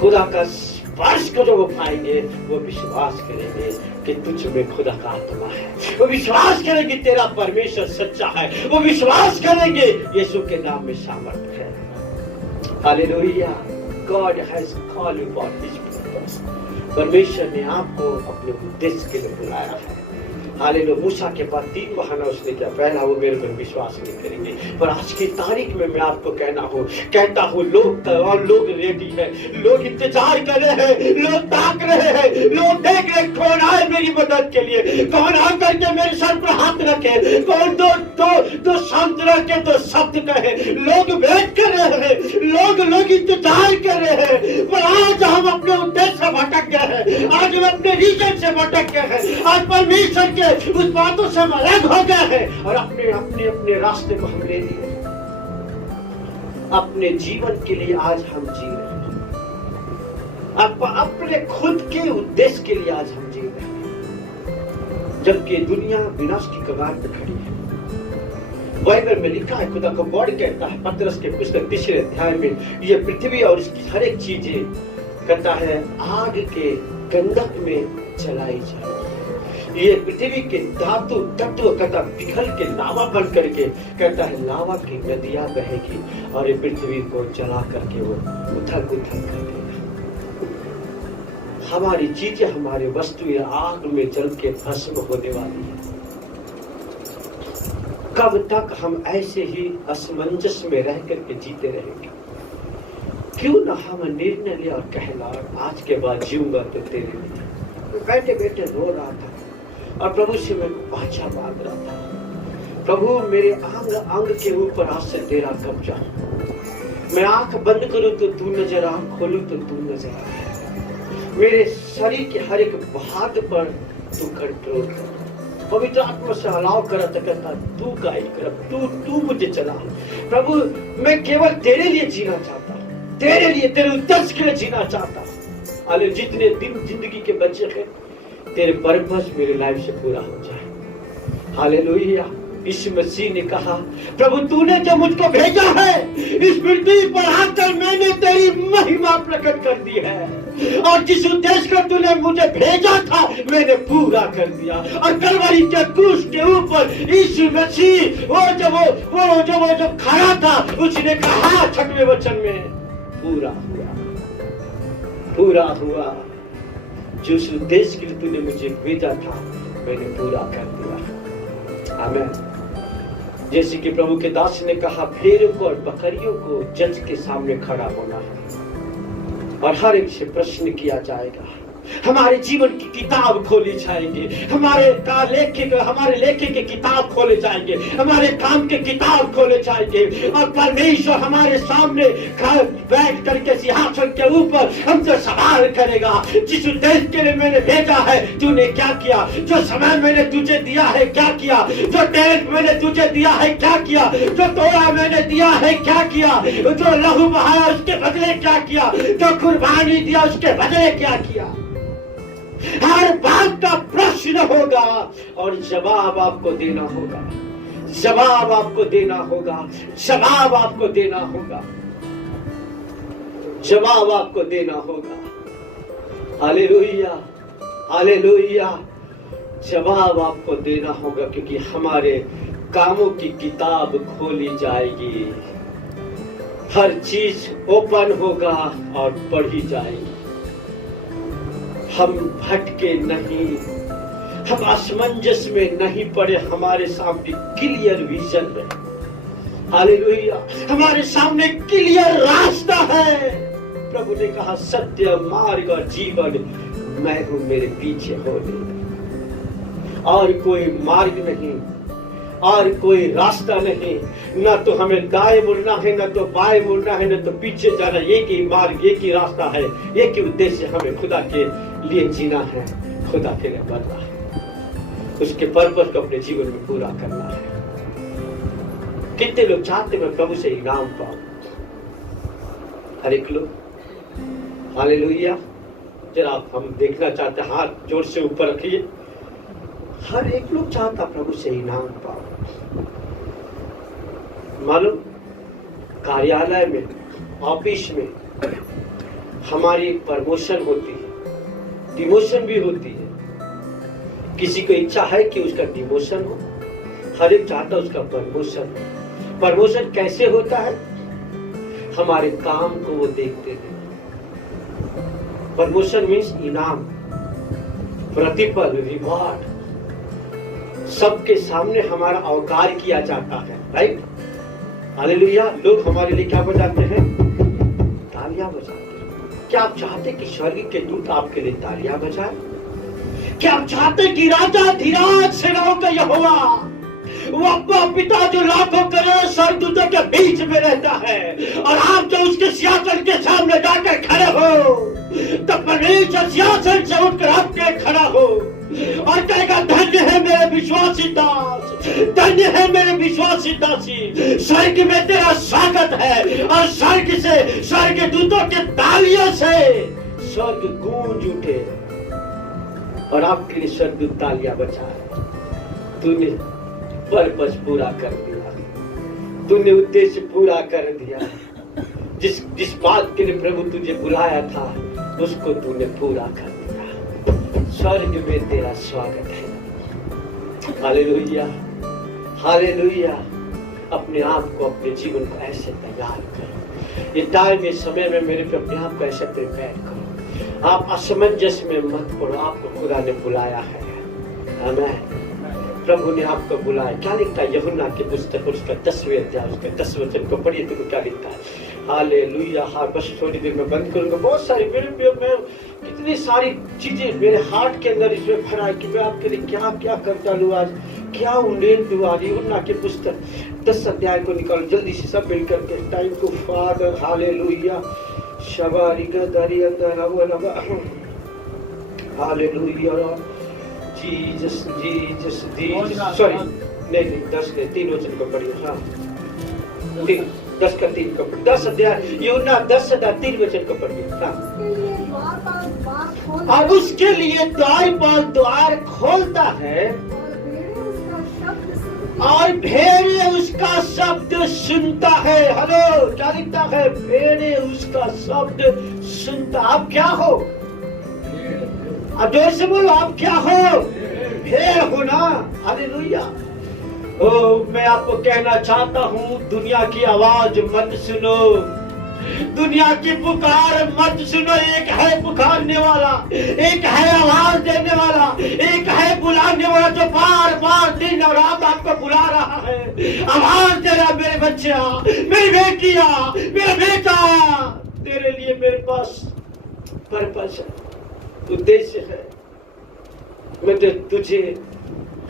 खुदा का स्पर्श को जो वो पाएंगे, वो विश्वास करेंगे कि तुझ में खुदा का आत्मा है। वो विश्वास करेंगे तेरा परमेश्वर सच्चा है। वो विश्वास करेंगे यीशु के नाम में सामर्थ्य है। Hallelujah. God has called you for His purpose. परमेश्वर ने आपको अपने उद्देश्य के लिए बुलाया है। हालेलुया। मूसा के पास 3 बहाना उसने किया। पहला, वो मेरे पर विश्वास नहीं करेंगे। पर आज की तारीख में मैं आपको कहता हूँ लोग रेडी है, लोग इंतजार कर रहे हैं, लोग ताक रहे हैं, लोग देख रहे कौन आए मेरी मदद के लिए, कौन आ करके मेरे सर पर हाथ रखे, कौन दो सांत्वना के 2 शब्द कहे। लोग वेट कर रहे हैं, लोग इंतजार कर रहे हैं। पर आज हम अपने उद्देश्य से भटक गए हैं, आज हम अपने रीजन से भटक गए हैं, आज परमेश्वर के उस बातों से हम अलग हो गए हैं और अपने रास्ते को हम ले लिए। अपने जीवन के लिए आज हम जी रहे हैं, अपने खुद के उद्देश्य के लिए आज हम जी रहे हैं, जबकि दुनिया विनाश की कगार पर खड़ी है। बाइबल में लिखा है, खुदा का वर्ड कहता है पतरस के पुस्तक 3 अध्याय में, ये पृथ्वी और इसकी हर एक चीजें कहता है आग के गंधक में जलाई जाएगी। ये पृथ्वी के धातु तत्व कहता पिघल के लावा बन करके कहता है लावा की नदियां बहेगी और ये पृथ्वी को जला करके वो उथल कर देगा। हमारी चीजें, हमारे वस्तुएं आग में जल के भस्म होने वाली है। कब तक हम ऐसे ही असमंजस में रह करके जीते रहेंगे? क्यों ना हम निर्णय ले और कहला आज के बाद जीऊंगा तो तेरे लिए। बैठे बैठे रो रहा था और प्रभु से मैं बाचा मांग रहा था, प्रभु मेरे अंग के ऊपर आज से तेरा कब्जा। मैं आंख बंद करूं तो तू नजर, आंख खोलूं तो तू नजर आ। मेरे शरीर के हर एक भाग पर तू कंट्रोल कर। पवित्र आत्मा से अलाव करा तो कहता तू गाइड कर, तू मुझे चला। प्रभु मैं केवल तेरे लिए जीना चाहता हूँ, तेरे लिए, तेरे उद्देश्य के लिए जीना चाहता हूँ। अरे जितने दिन जिंदगी के बचे हैं, तेरे पर्पस मेरे लाइफ से पूरा हो जाए। हालेलुया। यीशु मसीह ने कहा, प्रभु तूने जो मुझको भेजा है इस पृथ्वी पर आकर मैंने तेरी महिमा प्रकट कर दी है और जिस उद्देश्य का तूने मुझे भेजा था मैंने पूरा कर दिया। और कलवरी के क्रूस के ऊपर यीशु मसीह वो जब खड़ा था उसने कहा 6वें वचन में पूरा हुआ। जिस उद्देश्य के लिए तूने मुझे भेजा था मैंने पूरा कर दिया। आमीन। जैसे कि प्रभु के दास ने कहा, भेड़ों को और बकरियों को जज के सामने खड़ा होना है और हर एक से प्रश्न किया जाएगा। हमारे जीवन की किताब खोली जाएंगे, हमारे लेखे के किताब खोले जाएंगे, हमारे काम के किताब खोले जाएंगे और परमेश्वर हमारे सामने बैठ करके सिंहासन के ऊपर हमसे सवाल करेगा, जिस उद्देश्य के लिए मैंने भेजा है तूने क्या किया, जो समय मैंने तुझे दिया है क्या किया, जो टैलेंट मैंने तुझे दिया है क्या किया, जो तोड़ा मैंने दिया है क्या किया, जो लहू बहाया उसके बदले क्या किया, जो कुर्बानी दिया उसके बदले क्या किया। हर बात का प्रश्न होगा और जवाब आपको देना होगा, जवाब आपको देना होगा, जवाब आपको देना होगा, जवाब आपको देना होगा। Hallelujah, hallelujah. जवाब आपको देना होगा क्योंकि हमारे कामों की किताब खोली जाएगी, हर चीज ओपन होगा और पढ़ी जाएगी। हम भटके नहीं, हम असमंजस में नहीं पड़े, हमारे सामने क्लियर विजन है। हालेलुया। हमारे सामने क्लियर रास्ता है। प्रभु ने कहा सत्य मार्ग और जीवन मैं हूं, मेरे पीछे हो ले। और कोई मार्ग नहीं और कोई रास्ता नहीं, ना तो हमें दाएं मुड़ना है, ना तो बाएं मुड़ना है, ना तो पीछे जाना। एक ही मार्ग, एक ही रास्ता है, एक ही उद्देश्य, हमें खुदा के लिए जीना है, खुदा के लिए मरना है, उसके पर्पस को अपने जीवन में पूरा करना है। कितने लोग चाहते मैं प्रभु से इनाम पाऊं? हर एक लोग। हालेलुया। जरा हम देखना चाहते हैं, हाथ जोर से ऊपर रखिए। हर एक लोग चाहता प्रभु से इनाम पाओ। मालूम कार्यालय में, ऑफिस में हमारी प्रमोशन होती है, डिमोशन भी होती है। किसी को इच्छा है कि उसका डिमोशन हो, हर एक चाहता उसका प्रमोशन हो। प्रमोशन कैसे होता है? हमारे काम को वो देखते हैं। प्रमोशन मीन्स इनाम, प्रतिफल, रिवॉर्ड। सबके सामने हमारा अवकार किया जाता है, राइट? हालेलुया। लोग हमारे लिए क्या बजाते हैं? तालियां बजाते हैं। क्या आप चाहते कि स्वर्ग के दूत आपके लिए तालियां बजाए? क्या आप चाहते कि राजा धीराज सेनाओं का यहोवा, वो अपना पिता जो लाखों करोड़ स्वर्गदूतों के बीच में रहता है, और आप जो उसके सिंहासन के सामने जाकर खड़े हो, तब परमेश्वर सिंहासन से उठकर आपके खड़ा हो और कहेगा, धन्य है मेरे विश्वासी दास, धन्य है मेरे विश्वासी दासी। स्वर्ग में तेरा स्वागत है, और स्वर्ग से, स्वर्ग दूतों के तालियों से स्वर्ग गूंज उठे और आपके लिए स्वर्गदूत तालियां बजाए। तूने पर्पस पूरा कर दिया, तूने उद्देश्य पूरा कर दिया। जिस बात के लिए प्रभु तुझे बुलाया था, उसको तूने पूरा कर दिया। स्वर्ग में तेरा स्वागत है। Hallelujah, hallelujah. अपने आप को, अपने जीवन को ऐसे तैयार करो। ये टाइम, ये समय में मेरे पे अपने आप को ऐसे प्रिपेयर करो। आप असमंजस में मत पड़ो। आपको खुदा ने बुलाया है। आमीन। प्रभु ने आपको बुलाया। क्या लिखता है यूहन्ना की पुस्तक, उसका 10वें अध्याय, उसके 10 वचन को पढ़िए तो क्या लिखता है? हालेलुया। हाँ, बस थोड़ी देर में बंद करूंगा। बहुत सारी मैं कितनी सारी चीजें मेरे हार्ट के अंदर इसमें भरा है कि मैं आपके लिए क्या क्या करता लूँ आज, क्या उन्नयन दूँ आज। यूहन्ना की पुस्तक 10 अध्याय को निकालो जल्दी से सब मिल करके। Time to father. हालेलुया। शबारिका दरी अंदर hallelujah. Jesus Jesus Jesus. Sorry, नहीं 10 नहीं, 3 वचन को पढ़िए। हाँ, 10 का 3 को, 10 अध्याय यूहन्ना 10 अध्याय 3 वचन को पढ़िए। हाँ, और उसके लिए द्वार पर द्वार खोलता है, और भेड़िए उसका शब्द सुनता है। हेलो, क्या लिखता है? भेड़िए उसका शब्द सुनता। आप क्या हो? अब जोर से बोलो, आप क्या हो? भेड़ हो ना। हालेलुया। मैं आपको कहना चाहता हूँ, दुनिया की आवाज मत सुनो, दुनिया की पुकार मत सुनो। एक है पुकारने वाला, एक है आवाज देने वाला, एक है बुलाने वाला जो बार बार दिन और रात आपको बुला रहा है, आवाज दे रहा, मेरे बच्चा, मेरी बेटिया, मेरा बेटा, तेरे लिए मेरे पास पर्पस है, उद्देश्य है। मैं तुझे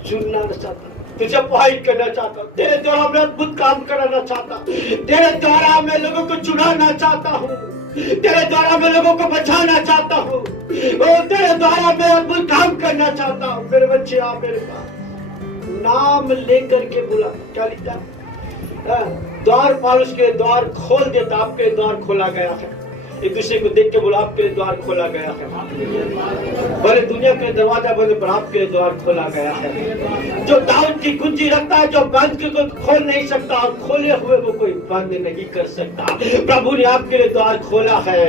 चुनना चाहता, तुझे अपॉइंट करना चाहता, तेरे द्वारा मैं अद्भुत काम कराना चाहता, तेरे द्वारा मैं लोगों को चुनाना चाहता हूँ, तेरे द्वारा मैं लोगों को बचाना चाहता हूँ, तेरे द्वारा मैं अद्भुत काम करना चाहता हूँ। मेरे बच्चे आप मेरे पास नाम लेकर के बुला। क्या लिखता है? द्वार पाल उसके द्वार खोल देता, आपके द्वार खोला गया है। एक दूसरे को देख के बोला, आपके लिए द्वार खोला गया है। भले दुनिया के दरवाजा बंद, पर आपके लिए द्वार खोला गया है। जो दाऊद की कुंजी रखता है, जो बंद को खोल नहीं सकता, और खोले हुए वो कोई बंद नहीं कर सकता। प्रभु ने आपके लिए द्वार खोला है।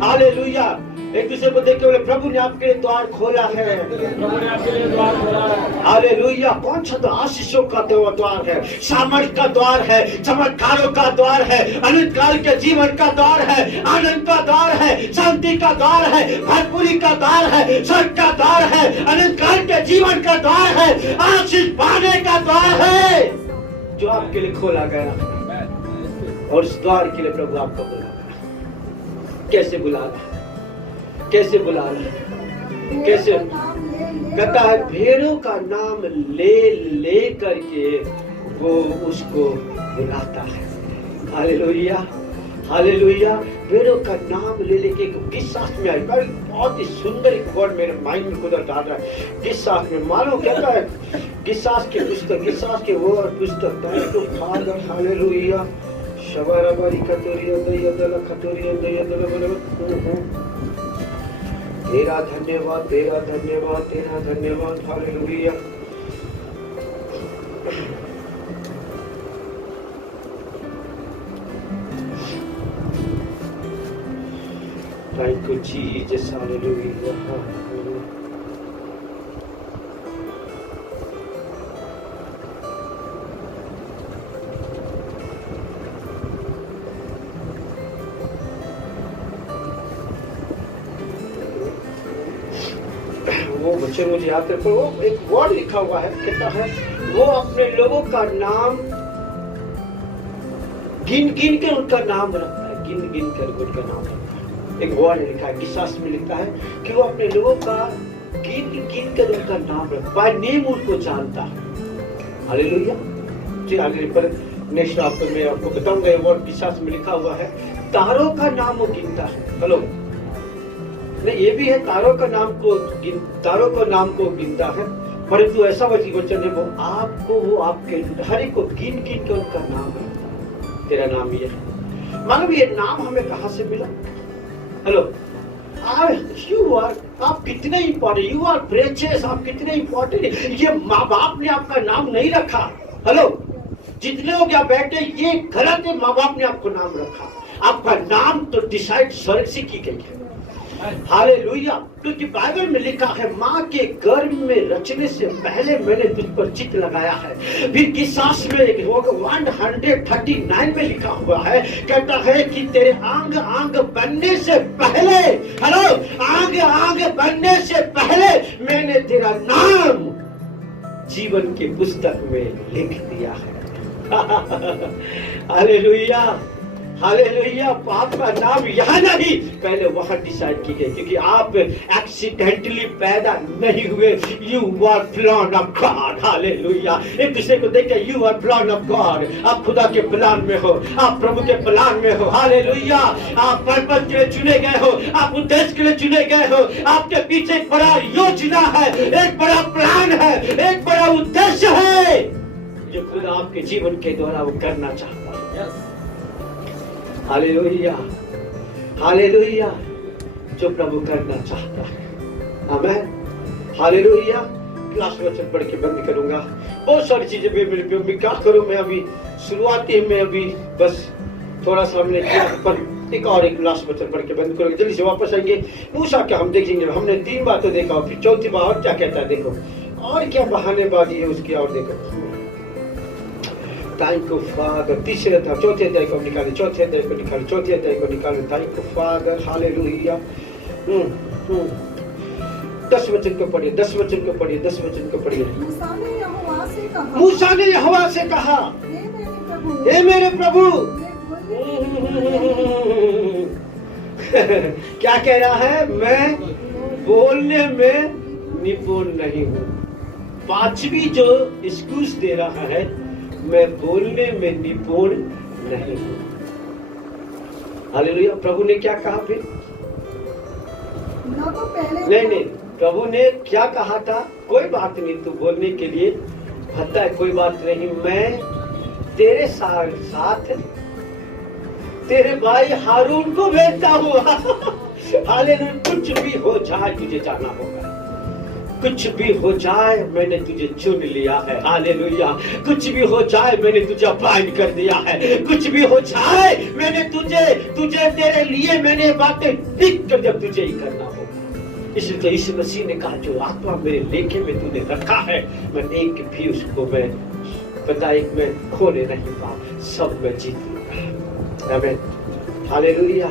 हालेलुया। एक दूसरे को देख के बोले, प्रभु ने आपके लिए द्वार खोला है। हालेलुया। कौन सा द्वार? आशीषों का द्वार है, सामर्थ का द्वार है, चमत्कारों का द्वार है, अनंत काल के जीवन का द्वार है, आनंद का द्वार है, शांति का द्वार है, भरपूरी का द्वार है, स्वर्ग का द्वार है, अनंत काल के जीवन का द्वार है, आशीष पाने का द्वार है, जो आपके लिए खोला गया है। और उस द्वार के लिए प्रभु आपको बुला रहा है। कैसे बुला रहा है? कैसे बुला रहा है? कैसे? कहता है भेड़ों का नाम ले ले करके वो उसको बुलाता है। Hallelujah, hallelujah. भेड़ों का नाम ले लेके किस शास्त्र में आई? बहुत ही सुंदर एक वर्ड मेरे माइंड में खुदा डाल रहा है। किस शास्त्र में? मानो कहता है किस शास्त्र की पुस्तक, किस शास्त्र के वो पुस्तक तो फादर। हालेलुया। शबरबरी कतोरी दय दल खतोरी दय दल बल तेरा धन्यवाद, तेरा धन्यवाद, तेरा धन्यवाद। Hallelujah. Thank you Jesus. Hallelujah. वो बच्चे मुझे याद है, वो एक वर्ड लिखा हुआ है, कहता है वो अपने लोगों का नाम गिन गिन के उनका नाम रखता है, गिन गिन कर उनका नाम रखता है। एक वर्ड लिखा है, किसास में लिखता है कि वो अपने लोगों का गिन गिन कर उनका नाम रखता है, बाय नेम उनको जानता है। हालेलुया। जी आगे पर नेक्स्ट आपको मैं आपको बताऊंगा, ये वर्ड किसास में लिखा हुआ है, तारों का नाम वो गिनता है। हेलो नहीं, ये भी है तारों का नाम को गिनता है, परंतु ऐसा वचन है वो आपको, वो आपके हर एक को गिन गिन के उनका नाम रखता है। तेरा नाम ये है। मालूम ये नाम हमें कहाँ से मिला? हेलो, आप कितने इम्पोर्टेंट, यू आर प्रेशियस, आप कितने इम्पोर्टेंट। ये माँ बाप ने आपका नाम नहीं रखा। हेलो, जितने लोग यहाँ बैठे ये गलत है, माँ बाप ने आपको नाम रखा। आपका नाम तो डिसाइड स्वर्ग से की गई है। हालेलुया। क्योंकि बाइबल में लिखा है माँ के गर्भ में रचने से पहले मैंने तुझ पर चित्त लगाया है। फिर किसास में 139 में लिखा हुआ है, कहता है कि तेरे आंग आंग बनने से पहले, हेलो, आंग आंग बनने से पहले मैंने तेरा नाम जीवन की पुस्तक में लिख दिया है। हालेलुया। हालेलुया। आपका नाम यहाँ नहीं, पहले वहां डिसाइड की गई, क्योंकि आप एक्सीडेंटली पैदा नहीं हुए। You are plan of God. Hallelujah. एक दूसरे को देखते, you are plan of God. आप खुदा के प्लान में हो, आप प्रभु के प्लान में हो। हालेलुया। आप पर्पस के लिए चुने गए हो, आप उद्देश्य के लिए चुने गए हो। आपके पीछे एक बड़ा योजना है, एक बड़ा प्लान है, एक बड़ा उद्देश्य है जो खुदा आपके जीवन के द्वारा वो करना चाहता है। हालेलुया। हालेलुया। जो प्रभु करना चाहता है। आमीन। हालेलुया। क्लास वचन पढ़ के बंद करूंगा। बहुत सारी चीजें मैं क्या करूं, मैं अभी शुरुआती में अभी बस थोड़ा सा हमने किया, पर एक और एक क्लास वचन पढ़ के बंद करूंगा। जल्दी से वापस आएंगे। मूसा क्या हम देखेंगे, हमने 3 बार तो देखा, फिर चौथी बार और क्या कहता है देखो, और क्या बहानेबाजी है उसकी, और देखो। Thank you father. तीसरे अध्याय चौथे अध्याय को निकाले, चौथे अध्याय को निकाले, चौथे अध्याय को निकाले। Thank you father. हालेलुया। 10 वचन को पढ़िए, 10 वचन को पढ़िए, 10 वचन को पढ़िए। मूसा ने यहोवा से कहा, हे मेरे प्रभु। क्या कह रहा है? मैं बोलने में निपुण नहीं हूँ। 5वीं जो एक्सक्यूज दे रहा है, मैं बोलने में निपुण नहीं हूँ। हालेलुया। प्रभु ने क्या कहा फिर? ना तो पहले नहीं, प्रभु ने क्या कहा था? कोई बात नहीं, तू बोलने के लिए भत्ता है, कोई बात नहीं, मैं तेरे साथ तेरे भाई हारून को भेजता हूँ। हालेलुया। कुछ भी हो जाए तुझे जाना होगा, कुछ भी हो जाए मैंने तुझे चुन लिया है। हालेलुया। कुछ भी हो जाए मैंने तुझे अपॉइंट कर दिया है, कुछ भी हो जाए मैंने तुझे तेरे लिए मैंने बातें लिख कर जब तुझे ही करना होगा। इसलिए तो यीशु मसीह ने कहा, जो आत्मा मेरे लेखे में तूने रखा है, मैं एक भी उसको मैं खोने नहीं पाऊं, सब मैं जीत लूंगा। आमीन। हालेलुया।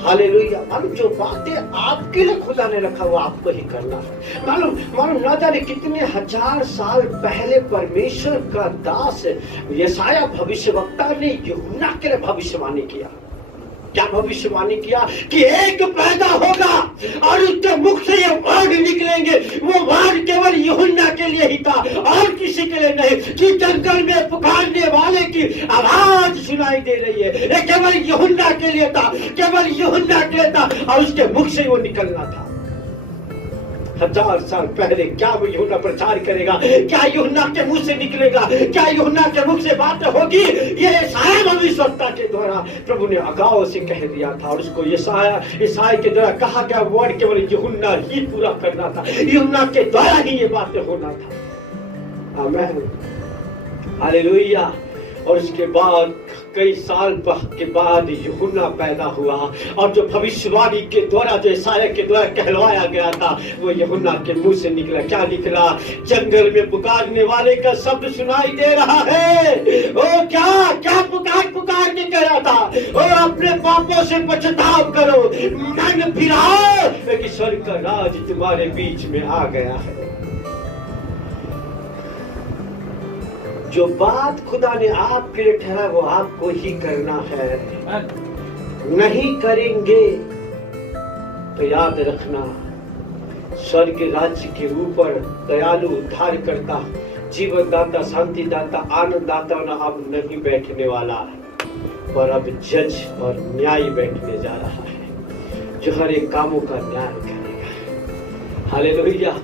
हालेलुया। मालूम जो बातें आपके लिए खुदा ने रखा हुआ आपको ही करना है। मालूम ना जाने कितने 1000 साल पहले परमेश्वर का दास यशाया भविष्यवक्ता ने यूहन्ना के लिए भविष्यवाणी किया। क्या भविष्यवाणी किया? कि एक पैदा होगा और उसके मुख से ये वर्ड निकलेंगे। वो वर्ड केवल यूहन्ना के लिए ही था और किसी के लिए नहीं। कि जंगल में पुकारने वाले की आवाज सुनाई दे रही है, ये केवल यूहन्ना के लिए था, केवल यूहन्ना के लिए था, और उसके मुख से वो निकलना था। 1000 साल पहले क्या वो यूहन्ना प्रचार करेगा? क्या यूहन्ना के मुंह से निकलेगा? क्या यूहन्ना के मुख से बात होगी? ये यशायाह भविष्यवक्ता के द्वारा प्रभु ने अगाव से कह दिया था, और उसको यशायाह के द्वारा कहा गया वर्ड केवल यूहन्ना ही पूरा करना था। यूहन्ना के द्वारा ही ये बातें होना था। आमीन, हालेलुया। और उसके बाद कई साल के बाद यूहन्ना पैदा हुआ, और जो भविष्यवाणी के द्वारा, जो यशायाह के द्वारा कहलवाया गया था, वो यूहन्ना के मुंह से निकला। क्या निकला? जंगल में पुकारने वाले का शब्द सुनाई दे रहा है। ओ क्या क्या पुकार के कह रहा था? और अपने पापों से पछताव करो, मन फिराओ, क्योंकि स्वर्ग का राज तुम्हारे बीच में आ गया है। जो बात खुदा ने आपके लिए ठहरा वो आपको ही करना है। नहीं करेंगे तो याद रखना, स्वर्ग राज्य के ऊपर दयालु उद्धार करता, जीवन दाता, शांति दाता, आनंद दाता ना अब नहीं बैठने वाला है, पर अब जज और न्यायी बैठने जा रहा है, जो हर एक कामों का न्याय करेगा। Hallelujah,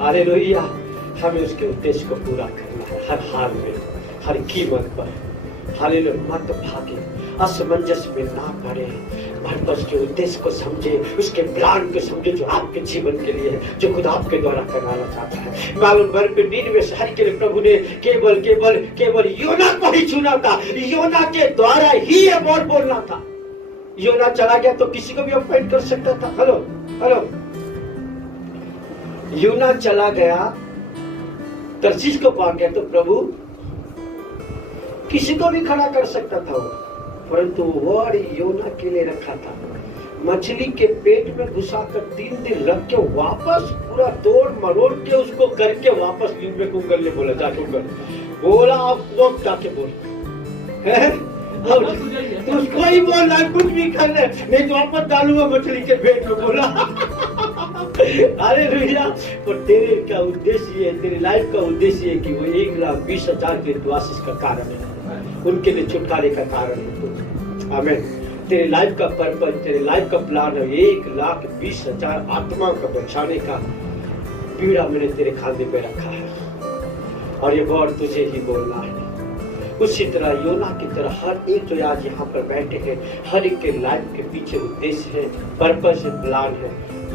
hallelujah. हमें उसके उद्देश्य को पूरा करना है, हर हाल में, हर कीमत पर। हालेलुया। मत भागे, असमंजस में ना पड़े, पर उसके उद्देश्य को समझे, उसके प्लान को समझे, जो आपके जीवन के लिए है, जो खुद आपके द्वारा कराना चाहता है। मालूम भर पे नीनवे शहर के लिए प्रभु ने केवल केवल केवल योना को ही चुना था। योना के द्वारा ही ये बोल बोलना था। योना चला गया तो किसी को भी अपॉइंट कर सकता था। हेलो हेलो, योना चला गया, तरसीस को पा गया तो प्रभु किसी को भी खड़ा कर सकता था वो, परंतु वर्ड योना के लिए रखा था। मछली के पेट में घुसाकर 3 दिन रख के वापस पूरा तोड़ मरोड़ के उसको करके वापस नींद में कुंगल ने बोला, जाके बोला आप वो जाके बोल, तो उसको ही बोलना, कुछ भी करना नहीं तो वापस डालूंगा मछली के पेट में, बोला। हालेलुया। और तेरे का उद्देश्य है, तेरी लाइफ का उद्देश्य है कि वो 1,20,000 के द्वासिस का कारण है, उनके लिए छुटकारे का कारण है। आमीन। तेरे लाइफ का पर्पस, तेरे लाइफ का प्लान है 1,20,000 आत्मा को बचाने का पीड़ा मैंने तेरे खांधे पे रखा है, और ये वर्ड तुझे ही बोलना है। उसी तरह योना की तरह हर एक जो आज यहाँ पर बैठे हैं, हर एक के लाइफ के पीछे उद्देश्य है, पर्पस है, प्लान है।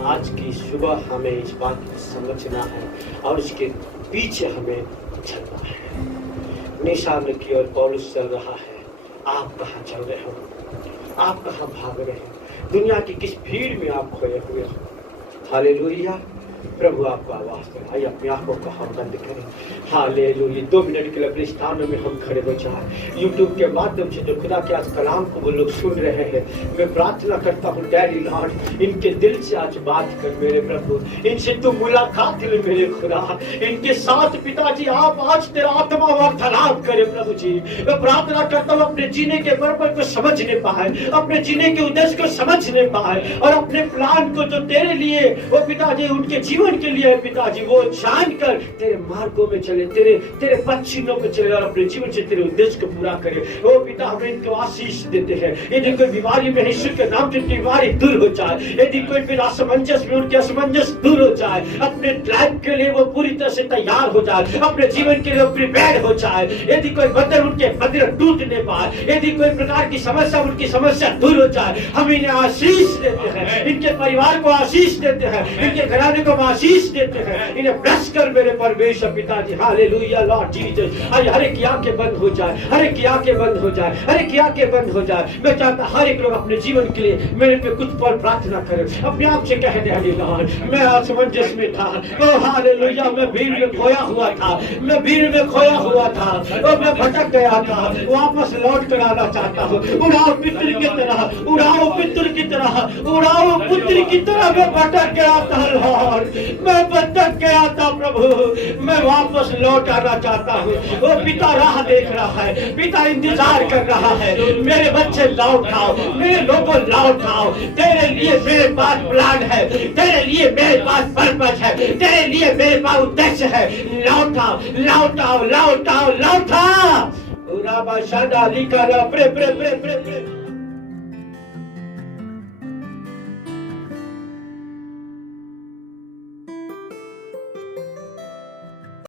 आज की सुबह हमें इस बात को समझना है और उसके पीछे हमें चलना है। निशान की ओर पौलुस चल रहा है। आप कहाँ चल रहे हो? आप कहाँ भाग रहे हो? दुनिया की किस भीड़ में आप खोए हुए हो? हालेलुया। प्रभु आपको आवाज दे। आइए अपनी आंखों को हम बंद करें। हालेलुया। 2 मिनट के लिए अपने स्थानों में हम खड़े हो जाए। यूट्यूब के माध्यम से जो खुदा के आज कलाम को वो लोग सुन रहे हैं, मैं प्रार्थना करता हूँ डैडी लॉर्ड, इनके दिल से आज बात कर मेरे प्रभु, इनसे तू मुलाकात ले मेरे खुदा, इनके साथ पिताजी आप आज तेरा आत्मा वार्तालाप करे प्रभु जी। मैं प्रार्थना करता हूँ अपने जीने के पर्पस को समझने पाए, अपने जीने के उद्देश्य को समझने पाए, और अपने प्लान को जो तेरे लिए वो पिताजी उनके जीवन के लिए है पिताजी, वो जानकर तेरे मार्गों में चले, तेरे पथ चिन्हों पे चले, और अपने जीवन से तेरे उद्देश्य को पूरा करे। ओ पिता, हमें इनको आशीष देते हैं। यदि कोई बीमारी में यीशु के नाम से बीमारी दूर हो जाए, यदि कोई फिर असमंजस में उनके असमंजस दूर हो जाए, अपने लाइफ के लिए वो पूरी तरह से तैयार हो जाए, अपने जीवन के लिए प्रिपेयर्ड हो जाए। यदि कोई बंधन उनके बंधन टूट नहीं पाए, यदि कोई प्रकार की समस्या उनकी समस्या दूर हो जाए, हम इन्हें आशीष देते हैं, इनके परिवार को आशीष देते हैं, इनके घराने को आशीष देते हैं। इन्हें ब्लेस कर मेरे परमेश्वर पिताजी। Hallelujah Lord Jesus. आज हर एक की आंखें बंद हो जाए, हर एक की आंखें बंद हो जाए, हर एक की आंखें बंद हो जाए। मैं चाहता हर एक लोग अपने जीवन के लिए मेरे पे कुछ पल प्रार्थना करें, अपने आप से कह दे लॉर्ड, मैं असमंजस में था, ओ हालेलुया, मैं भीड़ में खोया हुआ था, मैं भीड़ में खोया हुआ था, और मैं भटक गया था, वापस लौट कर आना चाहता हूँ। उड़ाओ पितृ की तरह, उड़ाओ पितृ की तरह, उड़ाओ पुत्र की तरह मैं भटक गया था लॉर्ड, मैं भटक गया था प्रभु, मैं वापस लौट आना चाहता हूँ। वो पिता राह देख रहा है, पिता इंतजार कर रहा है, मेरे बच्चे लौट आओ, मेरे लोगों लौट आओ, तेरे लिए मेरे पास प्लान है, तेरे लिए मेरे पास पर्पस है, तेरे लिए मेरे पास उद्देश्य है। लौट आओ, लौट आओ, लौट आओ, लौट आओ। उराबा शादा लिखा pray pray pray pray pray